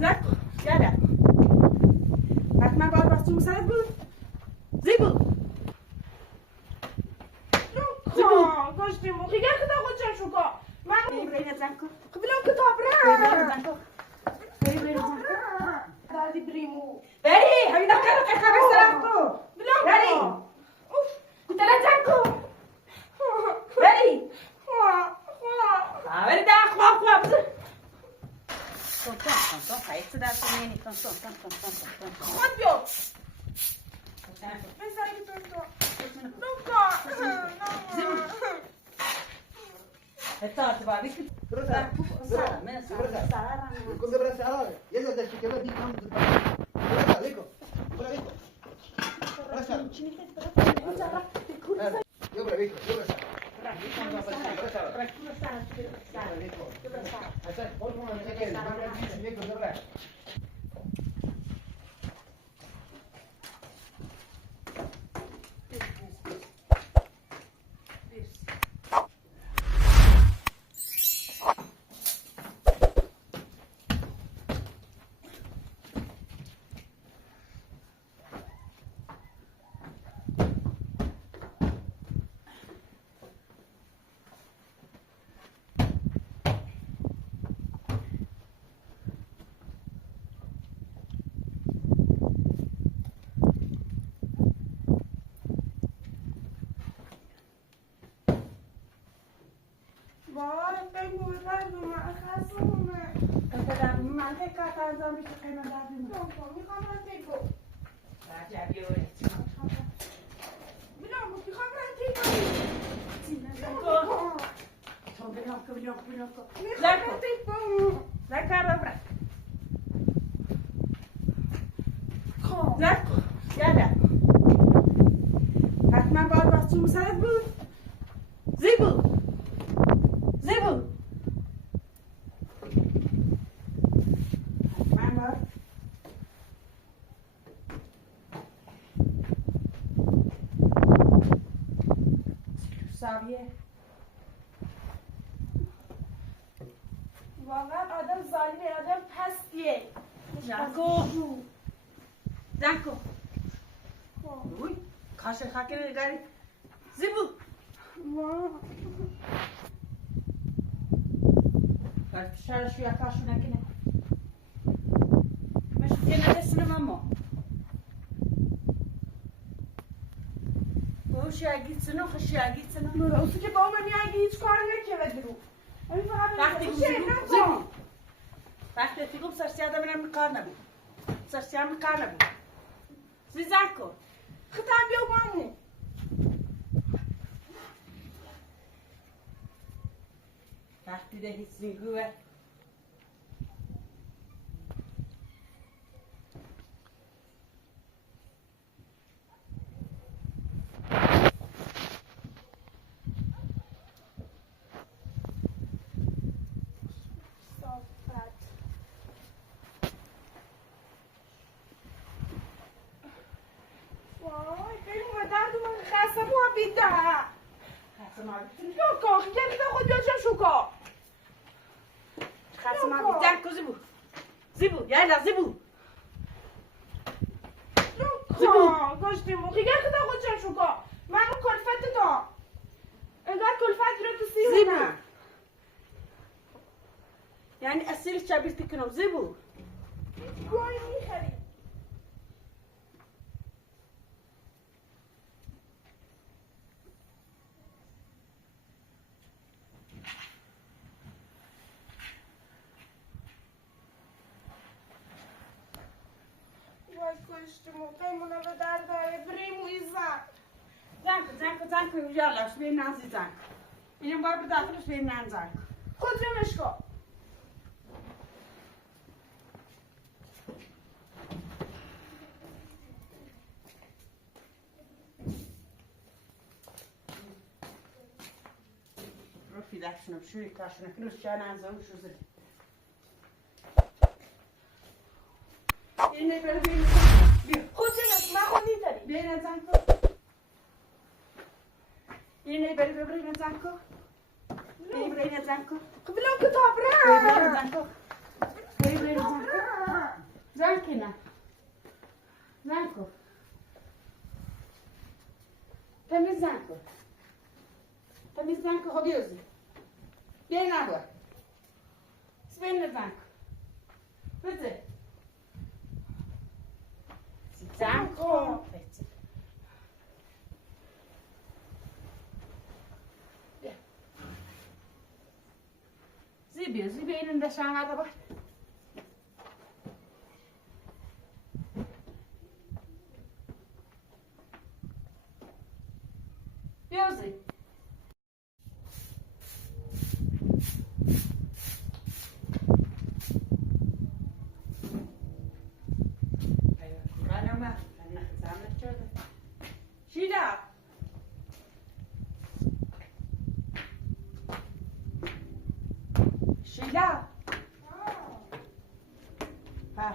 زكو يلا حتما باید بس تو مسلط بود زیبو گوشتی موقعی که تا خودشم شوکا من بریم زنکو بلام کتاب را بریم زنکو بریم دادی بریمو بری همین دکتر که خبر سرختو بلام بری گوتلا زنکو بری بری در خواه خواه بزر تون سایت در کنی تون خود بیا بسایی تو Esatto, va, vedi? Brother, come dovresti allora? Io ho detto che la dico non brother, dico. Brother, dico. Io bravico, io bravico. وای بگو بزرد من خستمونه من که کار انجام میشه خیلی دردی میخوام را تیگو راجع بیاره میخوام را تیگو تو بلام که میخوام را تیگو زکر رو برد زکو یالا حتما باید بس تو مسلط بود زیبو من باید ساویه واقعا آدم ظالمه آدم پستیه زنکو اوی کاش خاکی نگاری زیبو شارش یا کاشو نکنه مشو که ندستونه ماما او شاگیتسنو خشاگیتسنو اوسو که با من میگی هیچ کار نکرده رو همین فقط وقتی تیگم سرسی آدم نمی کار نبود سرسی هم کار نبود زیزنکو خطاب بیا بامو وقتی ده هیچ میگوه وای بگو به درد من خسته بو بیده خسته ما بیتونی شوکا خیلی که خود بیاشم شوکا خسته ما بیتن کو زیبو یالا زیبو شوکا گوشتی موقعی که خدا خودشم شوکا من اون کلفت تا انگار کلفت رو تو سیونه زیبو یعنی اصیل شبیه تکنم زیبو گوی میخری وای کشتی موقعیمونه به درد داره بریمو ایزن زنکو یالا شبیه نازی زنکو اینم باید به داخلش به نان زنکو خود جمعش کن Fidarsın şu karşına kılıç çağıran zavuş uzun. Yine böyle bir خود جمعش من خود نیتری Bine zanko. Yine böyle bir zanko. Bir zanko. خب بلام کتاب را Bir zanko. Bir zanko. زن کن تمیز زن کن خب بیوزی بیای نبا سبین زن کن بزه زن کن زی بیا اینو داشتم عربه باید بیوزی شیلا شیلا ها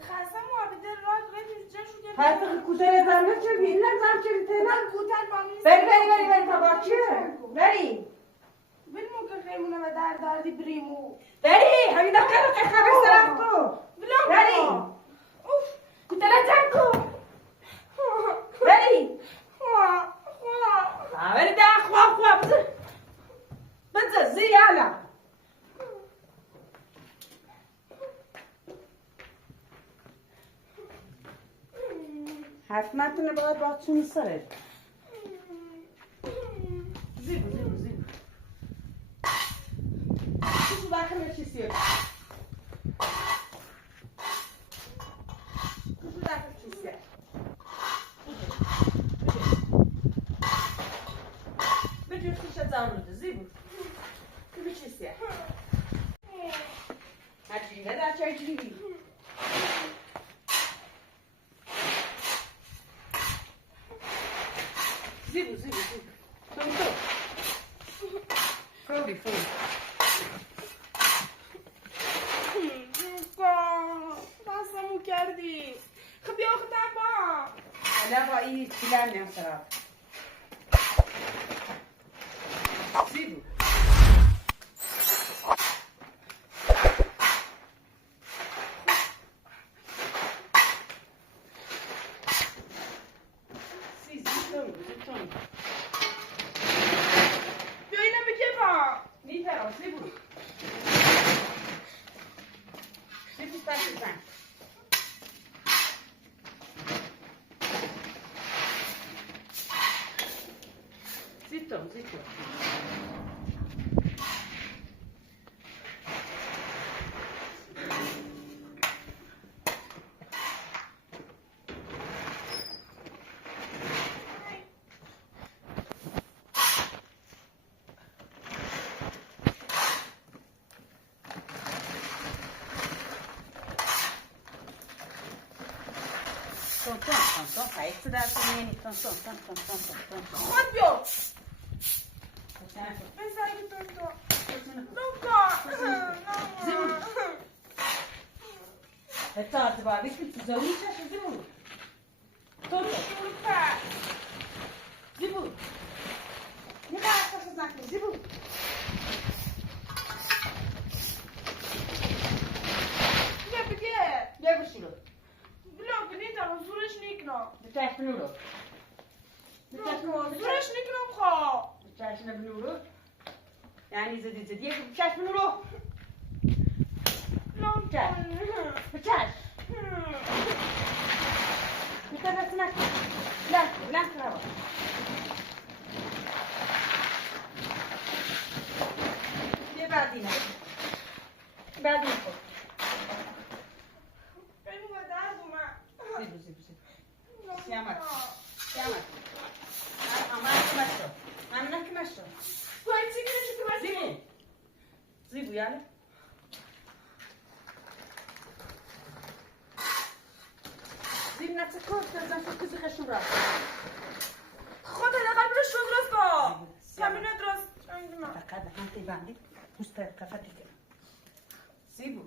خسته محبت راه رفیز جشو که حتی کوتاه زنه چه بیلن زن چه بیتنه من کوتاه با نیست بری تا چه بری بلمو که خیمونه و دردی بریمو بری همین دکتر رو که خبر سرخ کو بری اوف کوتاه زن کو بری بری ده خواه بزه زی یالا حتما تونه باید باتون سره زیبو کشو داخل نشیسیه کشو داخل نشیسیه بجوز کشت زمانده زیبو که بچیسیه هرچی ندار چای جیبی زیبو تو فوری بسمو کردی خب بیا خودم با حالا با این کلم نیم سراب زیبو بیا اینو بگه با میپرم زیبو پس زن زیتو Ton, fai där som är 19 ton. خود بیا بزنی تو Hector, ty była wyśpić, ty zauliczasz i Zibu. To. Zibu. Nie ma co się znaczy, Zibu. Nie, gdzie? Nie wyszło. Blok, nie tam, zuresz nikno. Wyczałaś minuro. Zuresz nikno bcho. Wyczałaś na minuro. Yani zedi, jak wyczałaś minuro. No, Wyczałaś. Nie teraz znaczy. Blank prawo. Nie badina. Badina. Beni vadar buma. Zibu. Siamat. Amana kimaşto. Koy çikin şu kıvası. Zibu yani. Zibu na co koszta, za co kızı kaşura. خود الاقل برو شو درست کن. کمینه درست. فقط هم بندی پوست کفتی که. زیبو.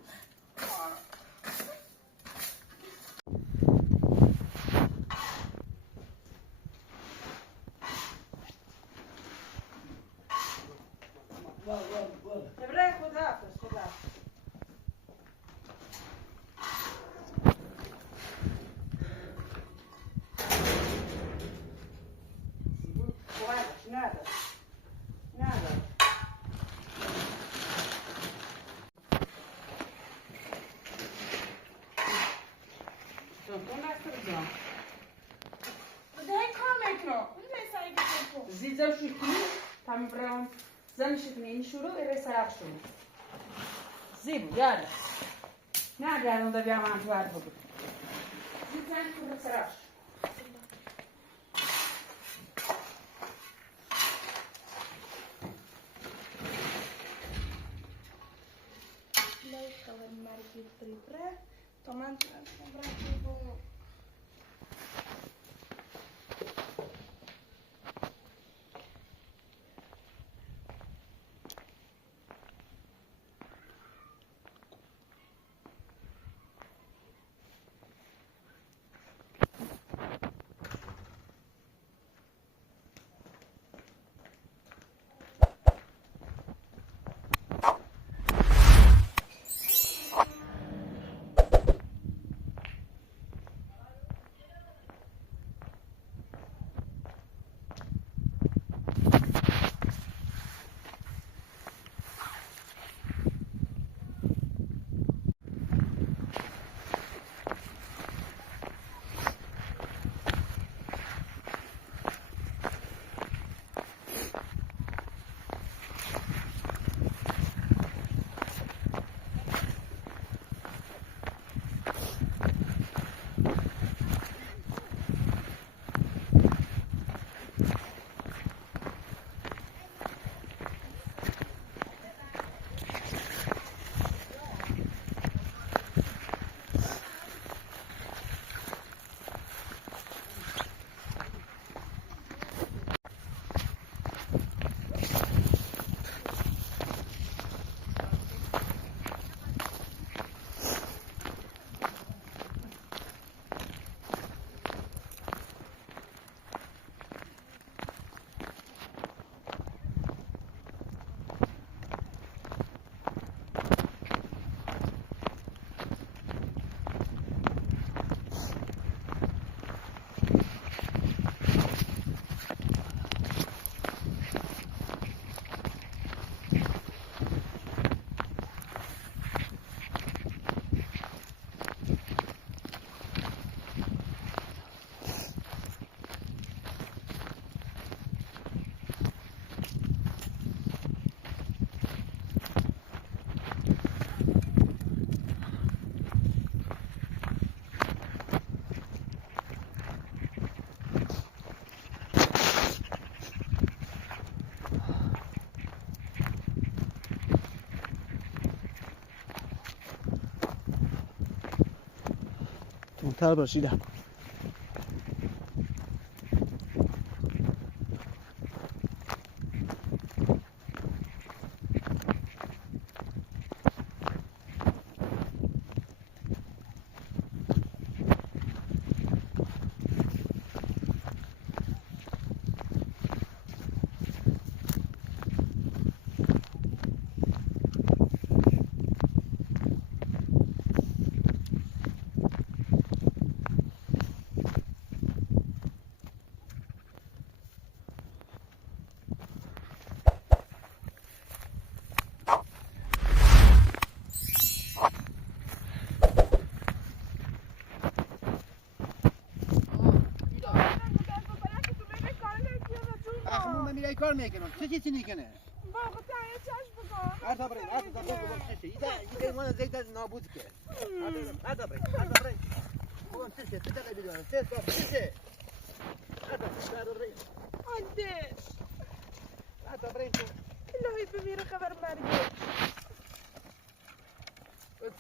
تبرئ خداحافظ. زن شکنی این شروع ایره سرق شروع زیبو یاده نه گردون دا بیام هم تو هر بگو زیب زن تو سرق شروع Lei stava in mare più 3-3, tomando un braccio. زودتر باشیدم. میره کار میکنم چه چیزی میکنه بابا تایه چش بکن هر دبرین هر دبرین ایده من زید از نابود که هر دبرین بابا چه چه بدونم چه چه هر دبرین آنده هر دبرین الهی بمیره خبر مرگه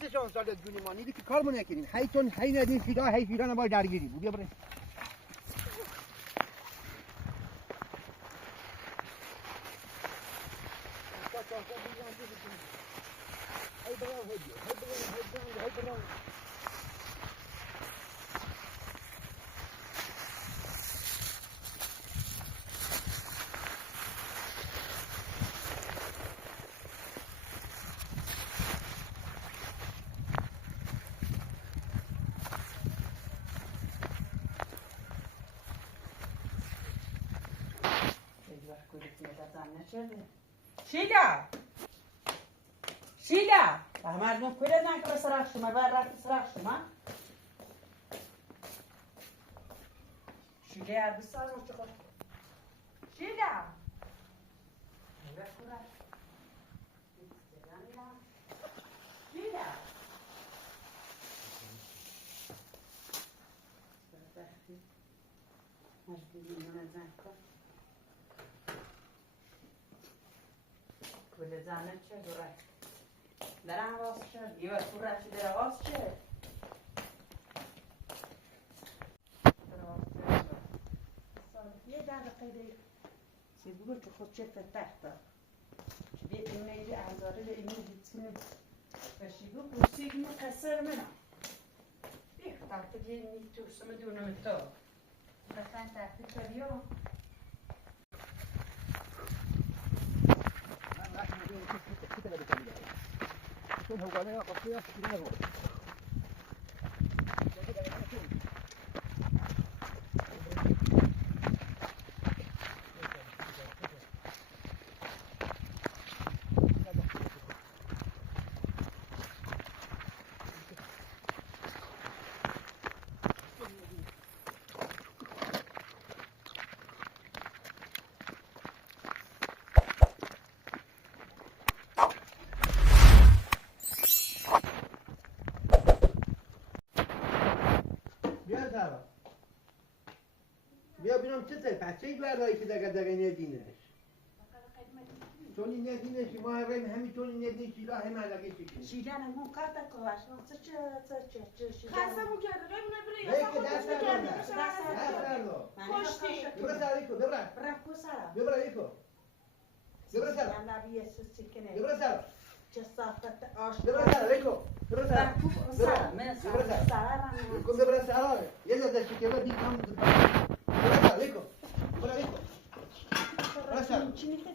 چه شان سال دونی ما نیدی که کارمون نکنین هیتون هی ندین فیدا هی فیدا نباید درگیری بیا برین شیلا مردم کره نکره سرخ شما بعد رفت سرخ شما شیلا هر بسار چه خود شیلا كل زمان چه دوره درم واس شد یه وقت رفتی در واس شد یه دقیقه دیگه سی بگو که خود چه تحت بیت اینه ازاره به اینه دیتونه بشیگو بوسیگ مقصر منم بیخ تحت دیگه میتوسم دونم تو بخن تحت کبیو هو قال قصير في النظر بیا ببینم چه بچه‌ای برداری که دقیقه ندینش چون این ندینش ما همینطور ندینش شیلا همه علقه شکلی شیلان همون کار دکواش چه خسته مو کرده ببینه بره نه که دست بردو کشتی ببره سر ایکو ببره برکو سرا ببره ایکو ببره سر نبیه سکنه ببره سر چه صافت آش ببره سر ایکو ببره سر برکو سرا من سرا ایکو ببره سر یه دست شکلی دیدم ببره سر ایکو ببره ایکو ببره سر چی میگه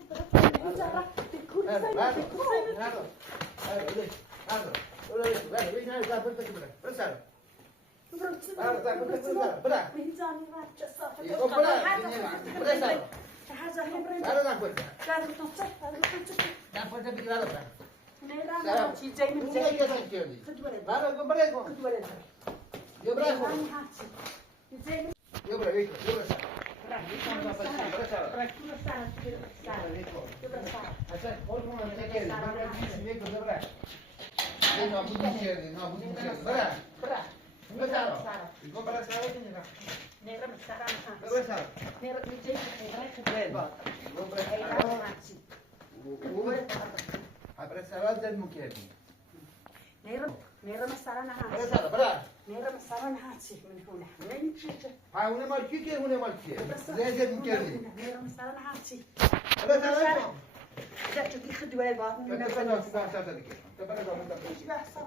نيرم السرنا هاتي من هنا من شيء هونه مالکی که هونه مالکیه زیاد میکردی نيرم السرنا هاتي بله سلام لا تجي خدوه بعض من تبرع تبرع تبرع تبرع ايش بحصل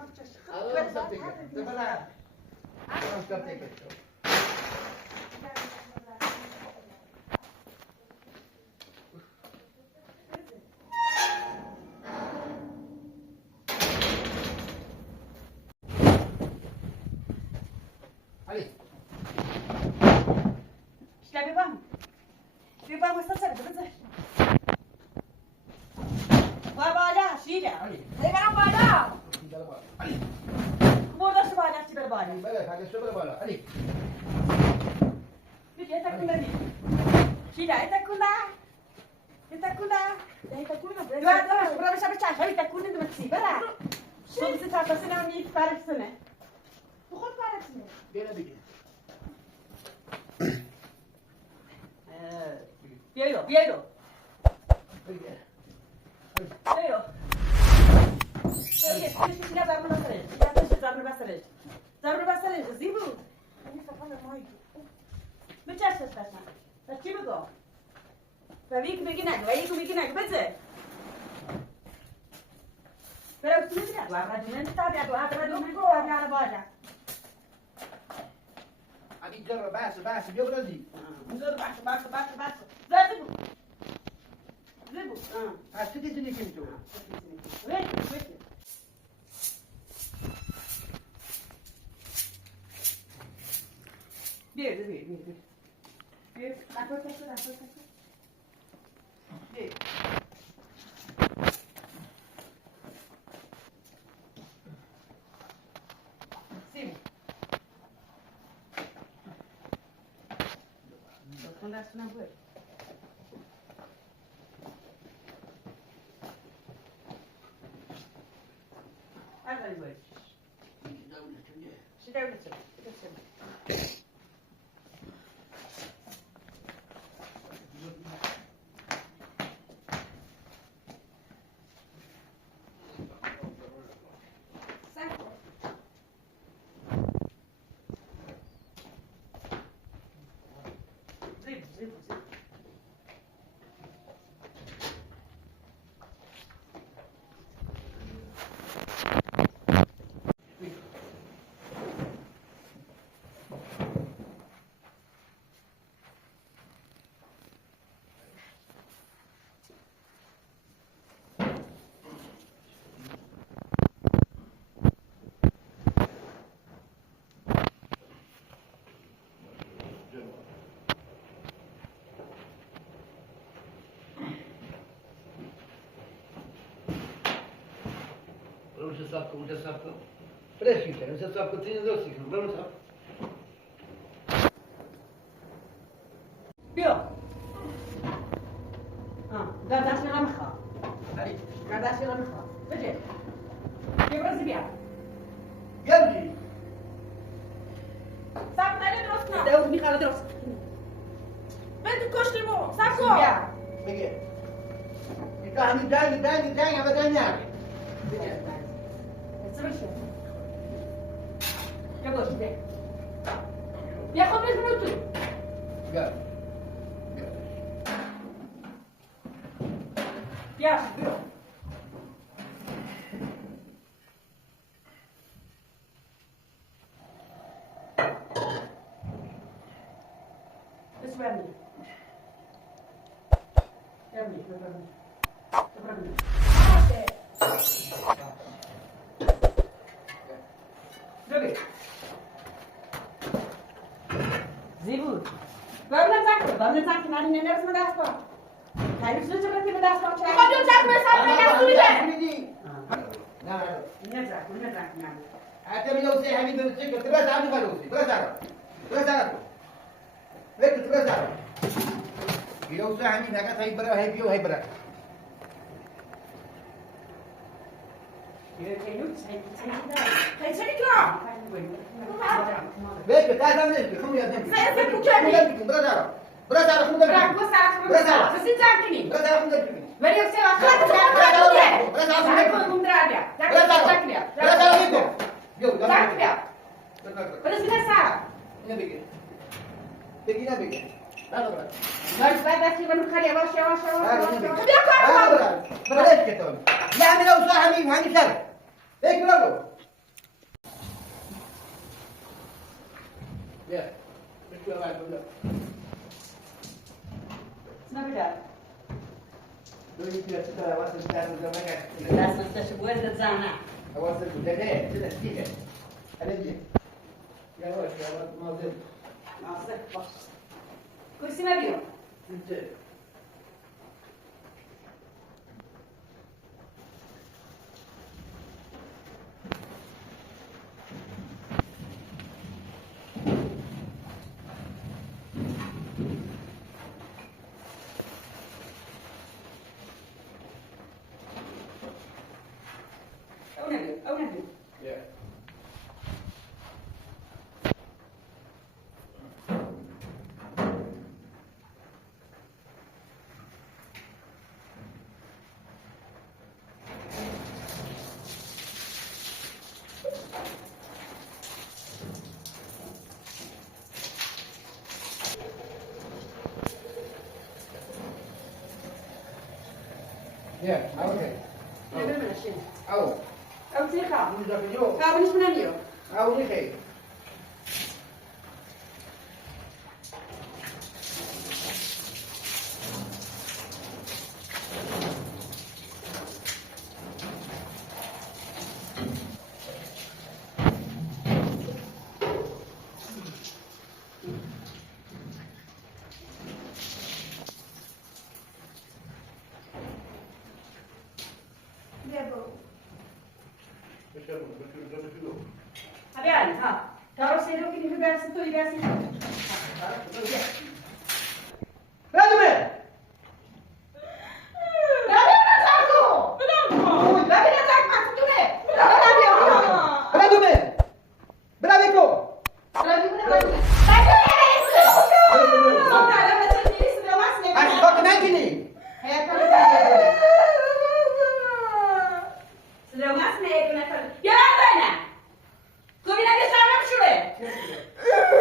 علي شلبي بام مستسر بزر بالا شيله علي برام بالا علي مو داش بالا تبر بالا بله هذا شو بله علي بيجي تاكلني شيله تاكلنا لا برا مش بتاع شوي تاكلني انت بتسيبها شو بتاع بس انا مي فارق سنه بخد فارق سنه بينا بيجي بيرو زبر بسرش زیبو این سفال مایی بچش چی بگو و ویک بگی نگو و یکو بگی نگو بزه برو تو بگی نگو ابراجینه تابعه تو ابراجینه تابعه بالا علي جرب بس بيا بلدي بس زبو هتدي دني كنتو وين بير اكل بير سيم ¿Dónde estás? Sorry, wait. Sit down, listen. Listen. Zip, zip, zip. Uite sapcă. Preșinte, nu se sapcă ține de o sticlă, vreau să sapcă. Pio. Gadați la mâha. Hai, Gadați la mâha. Vede. Eu vreau să bea. Gheorghe! Saco, dai-le dros, na. Deu Mihail Dros. Pentru coștimu, saco. Bea. Bine. Dai, avea de neagă. Să vezi. Eu vă știu. Ia hotărâți minutul. Gata. Ia. Îți vreau mine. Ia mine, te vreau mine. Te vreau mine. Dobry. Zibu. Babne tak, na mnie nie rozmawiasz. Kaj już życie będzie wydasz, czy Chodź, uciekamy, saco, ja stójdę. Nie tak, na. Até me deu 100 reais, me deu 5, 3 anos, vai, 3 anos. 3 anos. Vê que 3 anos. E eu sou a minha gata, aí para, aí viu, aí para. Hej, co nikla? Vê que tá dando isso, como eu tenho. Você não quer me? 3 anos. 3 anos, como Bırak bu saat bunu bırak. Sizin zevkini. 3 anos, como eu Veriyor sen akıllı bırak bırak bu de. Bırak abi. Sen bunu bırak ya. Bırak abi. Bırak ya. Bırak abi, Rico. Yok, Bırak ya. Bırak. Burası ne saat? Ne peki? Peki ne peki? Hadi bırak. Ben de şimdi kar yavaş yavaş. Hadi bırak. Bir dakika. Hadi bırak. Bırak ki tamam. Ya ben o sahibi hani sen. Peki bırak o. Ya. Peki bırak bırak. Ne bileyim. Böyle bir açıklar havası bir tane zaman geldi. Nasıl taşı da zana. Havası bir tane ne? Hadi diye. Yavaş yavaş mazlum. Nasıl? Bak. Kursuna diyor. Bitti. O ne diyor? Yeah. Yeah, okay. Ne bileyim şey. Au. O tıka. Bunu da biliyor. Kabın ismini diyor. Au ne şey? Abbiamo, Taro sei che mi versi tu diversi. Verme! Bırak. Bırak. Ben bir atak bak tu ne? Ben bir atak. حیوانات. یا بینه. تو بینه که سرم شده.